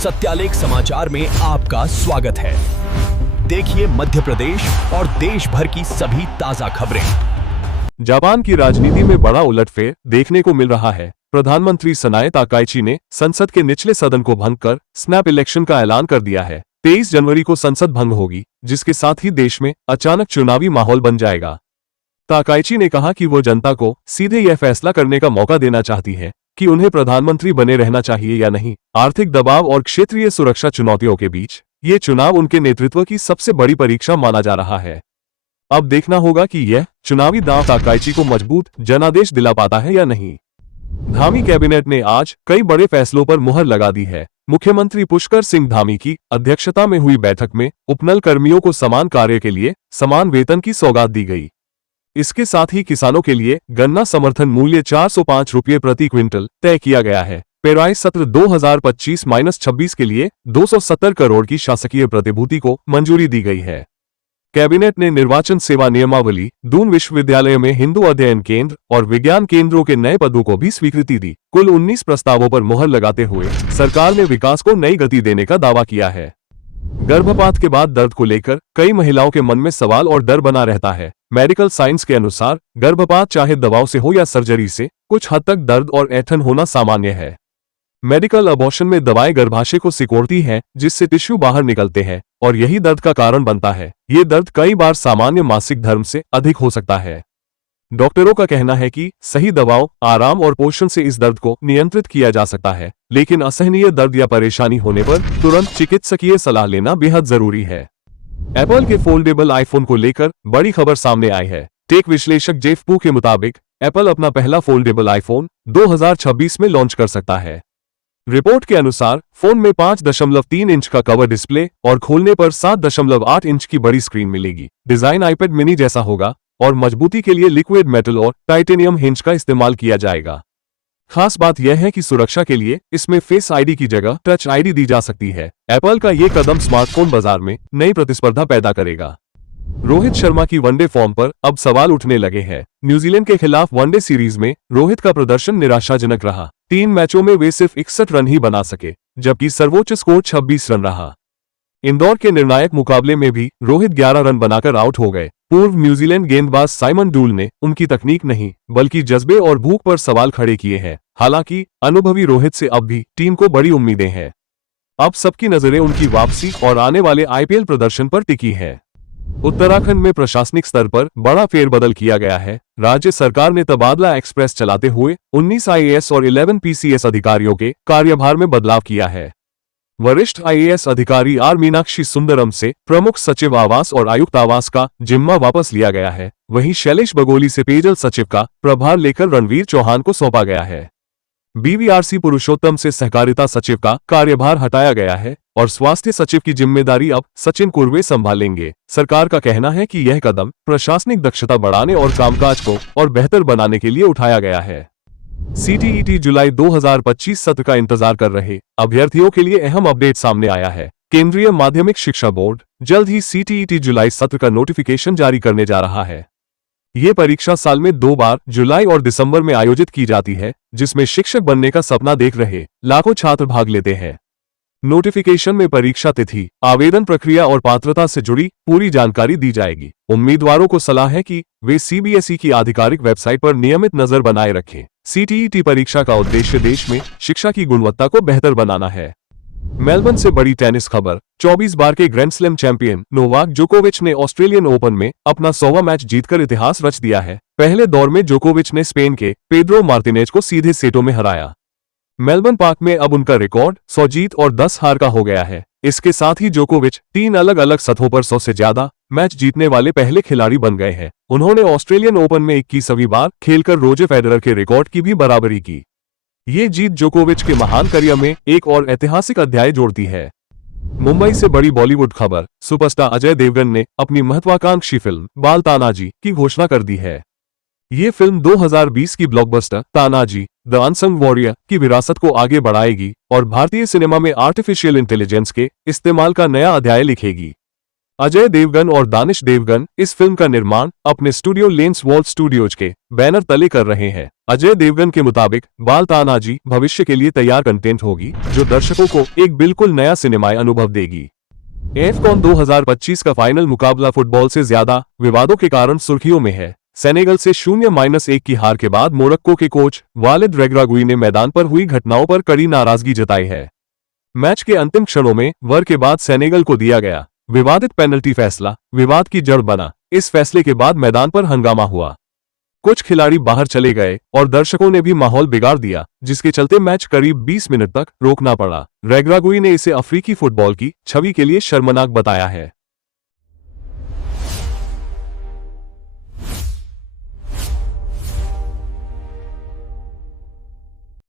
सत्यालेख समाचार में आपका स्वागत है। देखिए मध्य प्रदेश और देश भर की सभी ताजा खबरें। जापान की राजनीति में बड़ा उलटफेर देखने को मिल रहा है। प्रधानमंत्री सनाए ताकाइची ने संसद के निचले सदन को भंग कर स्नैप इलेक्शन का ऐलान कर दिया है। 23 जनवरी को संसद भंग होगी, जिसके साथ ही देश में अचानक चुनावी माहौल बन जाएगा। ताकाइची ने कहा कि वो जनता को सीधे यह फैसला करने का मौका देना चाहती है कि उन्हें प्रधानमंत्री बने रहना चाहिए या नहीं। आर्थिक दबाव और क्षेत्रीय सुरक्षा चुनौतियों के बीच ये चुनाव उनके नेतृत्व की सबसे बड़ी परीक्षा माना जा रहा है। अब देखना होगा कि यह चुनावी दांव ताकाइची को मजबूत जनादेश दिला पाता है या नहीं। धामी कैबिनेट ने आज कई बड़े फैसलों पर मुहर लगा दी है। मुख्यमंत्री पुष्कर सिंह धामी की अध्यक्षता में हुई बैठक में उपनल कर्मियों को समान कार्य के लिए समान वेतन की सौगात दी गई। इसके साथ ही किसानों के लिए गन्ना समर्थन मूल्य 405 रुपये प्रति क्विंटल तय किया गया है। पेराई सत्र 2025-26 के लिए 270 करोड़ की शासकीय प्रतिभूति को मंजूरी दी गई है। कैबिनेट ने निर्वाचन सेवा नियमावली, दून विश्वविद्यालय में हिंदू अध्ययन केंद्र और विज्ञान केंद्रों के नए पदों को भी स्वीकृति दी। कुल 19 प्रस्तावों पर मुहर लगाते हुए सरकार ने विकास को नई गति देने का दावा किया है। गर्भपात के बाद दर्द को लेकर कई महिलाओं के मन में सवाल और डर बना रहता है। मेडिकल साइंस के अनुसार गर्भपात चाहे दवाओं से हो या सर्जरी से, कुछ हद तक दर्द और ऐंठन होना सामान्य है। मेडिकल अबॉर्शन में दवाएं गर्भाशय को सिकोड़ती हैं, जिससे टिश्यू बाहर निकलते हैं और यही दर्द का कारण बनता है। ये दर्द कई बार सामान्य मासिक धर्म से अधिक हो सकता है। डॉक्टरों का कहना है कि सही दवाओं, आराम और पोषण से इस दर्द को नियंत्रित किया जा सकता है, लेकिन असहनीय दर्द या परेशानी होने पर तुरंत चिकित्सकीय सलाह लेना बेहद जरूरी है। एप्पल के फोल्डेबल आईफोन को लेकर बड़ी खबर सामने आई है। टेक विश्लेषक जेफ पू के मुताबिक एप्पल अपना पहला फोल्डेबल आईफोन 2026 में लॉन्च कर सकता है। रिपोर्ट के अनुसार फोन में 5.3 इंच का कवर डिस्प्ले और खोलने पर 7.8 इंच की बड़ी स्क्रीन मिलेगी। डिजाइन आईपैड मिनी जैसा होगा और मजबूती के लिए लिक्विड मेटल और टाइटेनियम हिंज का इस्तेमाल किया जाएगा। खास बात यह है कि सुरक्षा के लिए इसमें फेस आईडी की जगह टच आईडी दी जा सकती है। एप्पल का ये कदम स्मार्टफोन बाजार में नई प्रतिस्पर्धा पैदा करेगा। रोहित शर्मा की वनडे फॉर्म पर अब सवाल उठने लगे हैं। न्यूजीलैंड के खिलाफ वनडे सीरीज में रोहित का प्रदर्शन निराशाजनक रहा। 3 मैचों में वे सिर्फ 61 रन ही बना सके, जबकि सर्वोच्च स्कोर 26 रन रहा। इंदौर के निर्णायक मुकाबले में भी रोहित 11 रन बनाकर आउट हो गए। पूर्व न्यूजीलैंड गेंदबाज साइमन डूल ने उनकी तकनीक नहीं बल्कि जज्बे और भूख पर सवाल खड़े किए हैं। हालांकि अनुभवी रोहित से अब भी टीम को बड़ी उम्मीदें हैं। अब सबकी नजरें उनकी वापसी और आने वाले आईपीएल प्रदर्शन पर टिकी है। उत्तराखंड में प्रशासनिक स्तर पर बड़ा फेरबदल किया गया है। राज्य सरकार ने तबादला एक्सप्रेस चलाते हुए 19 आईएएस और 11 पीसीएस अधिकारियों के कार्यभार में बदलाव किया है। वरिष्ठ आईएएस अधिकारी आर मीनाक्षी सुंदरम से प्रमुख सचिव आवास और आयुक्त आवास का जिम्मा वापस लिया गया है। वहीं शैलेश बगोली से पेयजल सचिव का प्रभार लेकर रणवीर चौहान को सौंपा गया है। बीवीआरसी पुरुषोत्तम से सहकारिता सचिव का कार्यभार हटाया गया है और स्वास्थ्य सचिव की जिम्मेदारी अब सचिन कुर्वे संभालेंगे। सरकार का कहना है कि यह कदम प्रशासनिक दक्षता बढ़ाने और कामकाज को और बेहतर बनाने के लिए उठाया गया है। सीटीईटी जुलाई 2025 सत्र का इंतजार कर रहे अभ्यर्थियों के लिए अहम अपडेट सामने आया है। केंद्रीय माध्यमिक शिक्षा बोर्ड जल्द ही सीटीईटी जुलाई सत्र का नोटिफिकेशन जारी करने जा रहा है। ये परीक्षा साल में 2 बार जुलाई और दिसंबर में आयोजित की जाती है, जिसमें शिक्षक बनने का सपना देख रहे लाखों छात्र भाग लेते हैं। नोटिफिकेशन में परीक्षा तिथि, आवेदन प्रक्रिया और पात्रता से जुड़ी पूरी जानकारी दी जाएगी। उम्मीदवारों को सलाह है कि वे सीबीएसई की आधिकारिक वेबसाइट पर नियमित नजर बनाए रखें। सीटीईटी परीक्षा का उद्देश्य देश में शिक्षा की गुणवत्ता को बेहतर बनाना है। मेलबर्न से बड़ी टेनिस खबर। 24 बार के ग्रैंड स्लैम चैंपियन नोवाक जोकोविच ने ऑस्ट्रेलियन ओपन में अपना 100वां मैच जीतकर इतिहास रच दिया है। पहले दौर में जोकोविच ने स्पेन के पेड्रो मार्टिनेज को सीधे सेटों में हराया। मेलबर्न पार्क में अब उनका रिकॉर्ड 100 जीत और 10 हार का हो गया है। इसके साथ ही जोकोविच 3 अलग अलग सतहों पर 100 से ज्यादा मैच जीतने वाले पहले खिलाड़ी बन गए हैं। उन्होंने ऑस्ट्रेलियन ओपन में 21वीं बार खेलकर रोजर फेडरर के रिकॉर्ड की भी बराबरी की। ये जीत जोकोविच के महान करियर में एक और ऐतिहासिक अध्याय जोड़ती है। मुंबई से बड़ी बॉलीवुड खबर। सुपरस्टार अजय देवगन ने अपनी महत्वाकांक्षी फिल्म बाल तानाजी की घोषणा कर दी है। ये फिल्म 2020 की blockbuster Tanaji the unsung warrior की विरासत को आगे बढ़ाएगी और भारतीय सिनेमा में आर्टिफिशियल इंटेलिजेंस के इस्तेमाल का नया अध्याय लिखेगी। अजय देवगन और दानिश देवगन इस फिल्म का निर्माण अपने स्टूडियो लेंस वॉल्ट स्टूडियोज के बैनर तले कर रहे हैं। अजय देवगन के मुताबिक बाल तानाजी भविष्य के लिए तैयार कंटेंट होगी जो दर्शकों को एक बिल्कुल नया सिनेमाई अनुभव देगी। एफकॉन 2025 का फाइनल मुकाबला फुटबॉल से ज्यादा विवादों के कारण सुर्खियों में है। सेनेगल से 0-1 की हार के बाद मोरक्को के कोच वालिद रेग्रागुई ने मैदान पर हुई घटनाओं पर कड़ी नाराजगी जताई है। मैच के अंतिम क्षणों में वर के बाद सेनेगल को दिया गया विवादित पेनल्टी फैसला विवाद की जड़ बना। इस फैसले के बाद मैदान पर हंगामा हुआ, कुछ खिलाड़ी बाहर चले गए और दर्शकों ने भी माहौल बिगाड़ दिया, जिसके चलते मैच करीब 20 मिनट तक रोकना पड़ा। रेग्रागुई ने इसे अफ्रीकी फुटबॉल की छवि के लिए शर्मनाक बताया है।